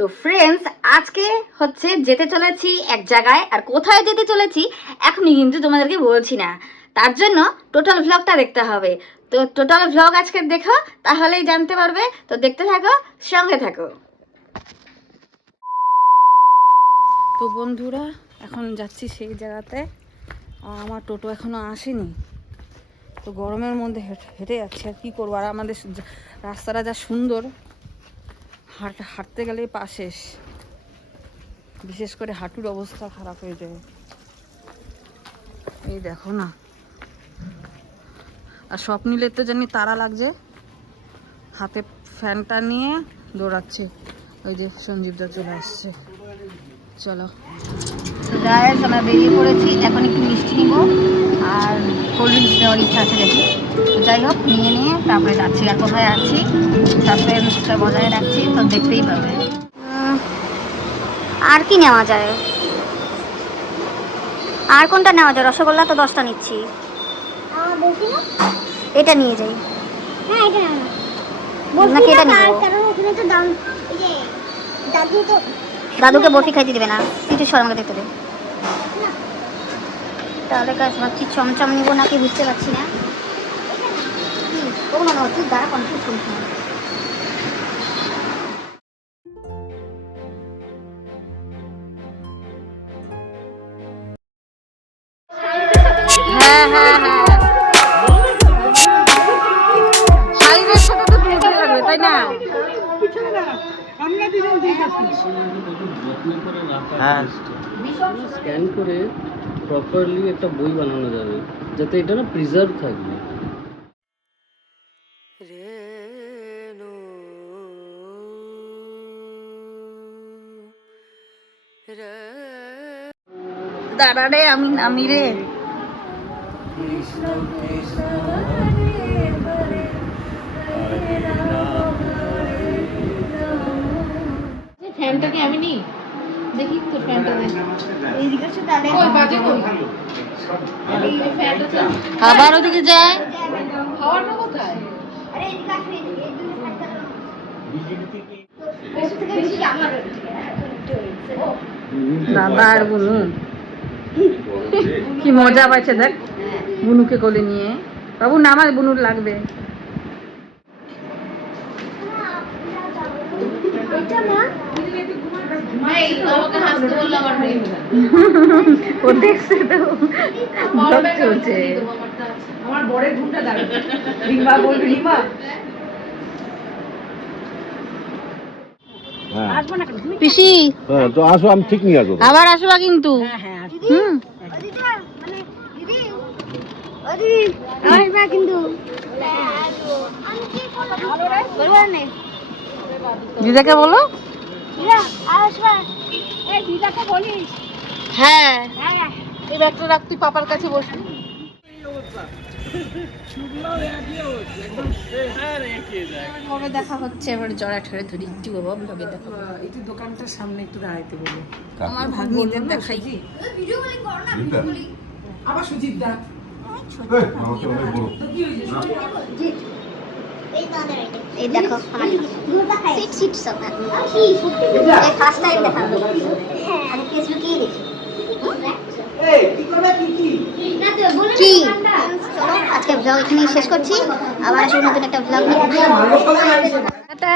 তো ফ্রেন্ডস আজকে হচ্ছে যেতে চলেছি এক জায়গায়, আর কোথায় যেতে চলেছি এখনই কিন্তু তোমাদেরকে বলছি না। তার জন্য টোটাল ভ্লগটা দেখতে হবে। তো টোটাল ভ্লগ আজকে দেখো, তাহলেই জানতে পারবে। তো দেখতে থাকো, সঙ্গে থাকো। তো বন্ধুরা, এখন যাচ্ছি সেই জায়গাতে। আমার টোটো এখনও আসেনি। তো গরমের মধ্যে হেঁটে- হেঁটে যাচ্ছি, আর কী করব? আর আমাদের রাস্তাটা যা সুন্দর হাঁট, হাঁটতে গেলেই পা শেষ। বিশেষ করে হাঁটুর অবস্থা খারাপ হয়ে যায়। এই দেখো না। আর স্বপ্নিলের তো জানি তারা লাগছে। হাতে ফ্যানটা নিয়ে দৌড়াচ্ছে। ওই যে সঞ্জীবদা চলে আসছে। চলো। গায়েস আমরা বেরিয়ে পড়েছি। এখন একটু মিষ্টি নিব আর কোল্ড ড্রিঙ্কস নেওয়ার ইচ্ছা আছে দেখি তো যাই হোক নিয়ে নিয়ে তারপরে যাচ্ছি। আর কোথায় আছি? তারপরে সাসপেন্সটা বজায় রাখছি তো দেখতেই পাবে। আর কি নেওয়া যায়? আর কোনটা নেওয়া যায়? রসগোল্লা তো দশটা নিচ্ছি। এটা নিয়ে যাই। হ্যাঁ এটা না নাকি এটা নিবো? কারণ ওখানে তো দাম এই যে দাদু তো দাদুকে বরফি খাইতে দিবে না। কিছু সর আমাকে দেখতে দে। তাহলে কাজ ভাবছি চমচম নিবো নাকি বুঝতে পারছি না। হ্যাঁ হ্যাঁ হ্যাঁ তাই না? হ্যাঁ। স্ক্যান করে প্রপারলি একটা বই বানানো যাবে যাতে এটা না প্রিজার্ভ থাকবে। দাঁড়া রে আমি নামি রে। ফ্যানটা কি আমি নিই? দেখি তো ফ্যানটা দে এইদিকে আছে তাহলে ওই বাজে কই? এই ফ্যানটা চাল আবার ওদিকে যায়। খাওয়াটা কোথায়? আরে এদিকে আসো এদিকে এদিকে থাকতে হবে। বেশি থেকে বেশি আমার দাদা আর বুনু। কি মজা পাচ্ছে দেখ বুনুকে কোলে নিয়ে। বাবু নামাজ বুনুর লাগবে। এই আমাকে হাসতে বললাম আর নেই ও দেখছে তো। ব্লগ চলছে। আমার বরের ঘুমটা দাঁড়াবে রিমা বলবি রিমা। পিসি। হ্যাঁ তো আসো আমি ঠিক নিয়ে আসব। আবার আসবা কিন্তু। হুম। দিদা মানে দিদি ও দিদি আমার মা কিন্তু আমি কি করব বলব না দিদাকে বলো দিদা আসবা এই দিদাকে বলিস? হ্যাঁ। এই ব্যাগটা রাখ তুই পাপার কাছে বসবি। কবে দেখা হচ্ছে এবার জড়া ঠেড়ে ধরি। একটু বাবা ব্লগে দেখো একটু দোকানটার সামনে একটু দাঁড়াইতে বলো। আমার ভাগ্নিদের দেখাই। আবার সুজিত দা। এই তো আদার এই দেখো সিট সিট সব ফার্স্ট টাইম দেখা আমি ফেসবুকেই দেখি কি? চলো আজকে ব্লগ এখানেই শেষ করছি। আবার আসব নতুন একটা ব্লগ নিয়ে। টাটা।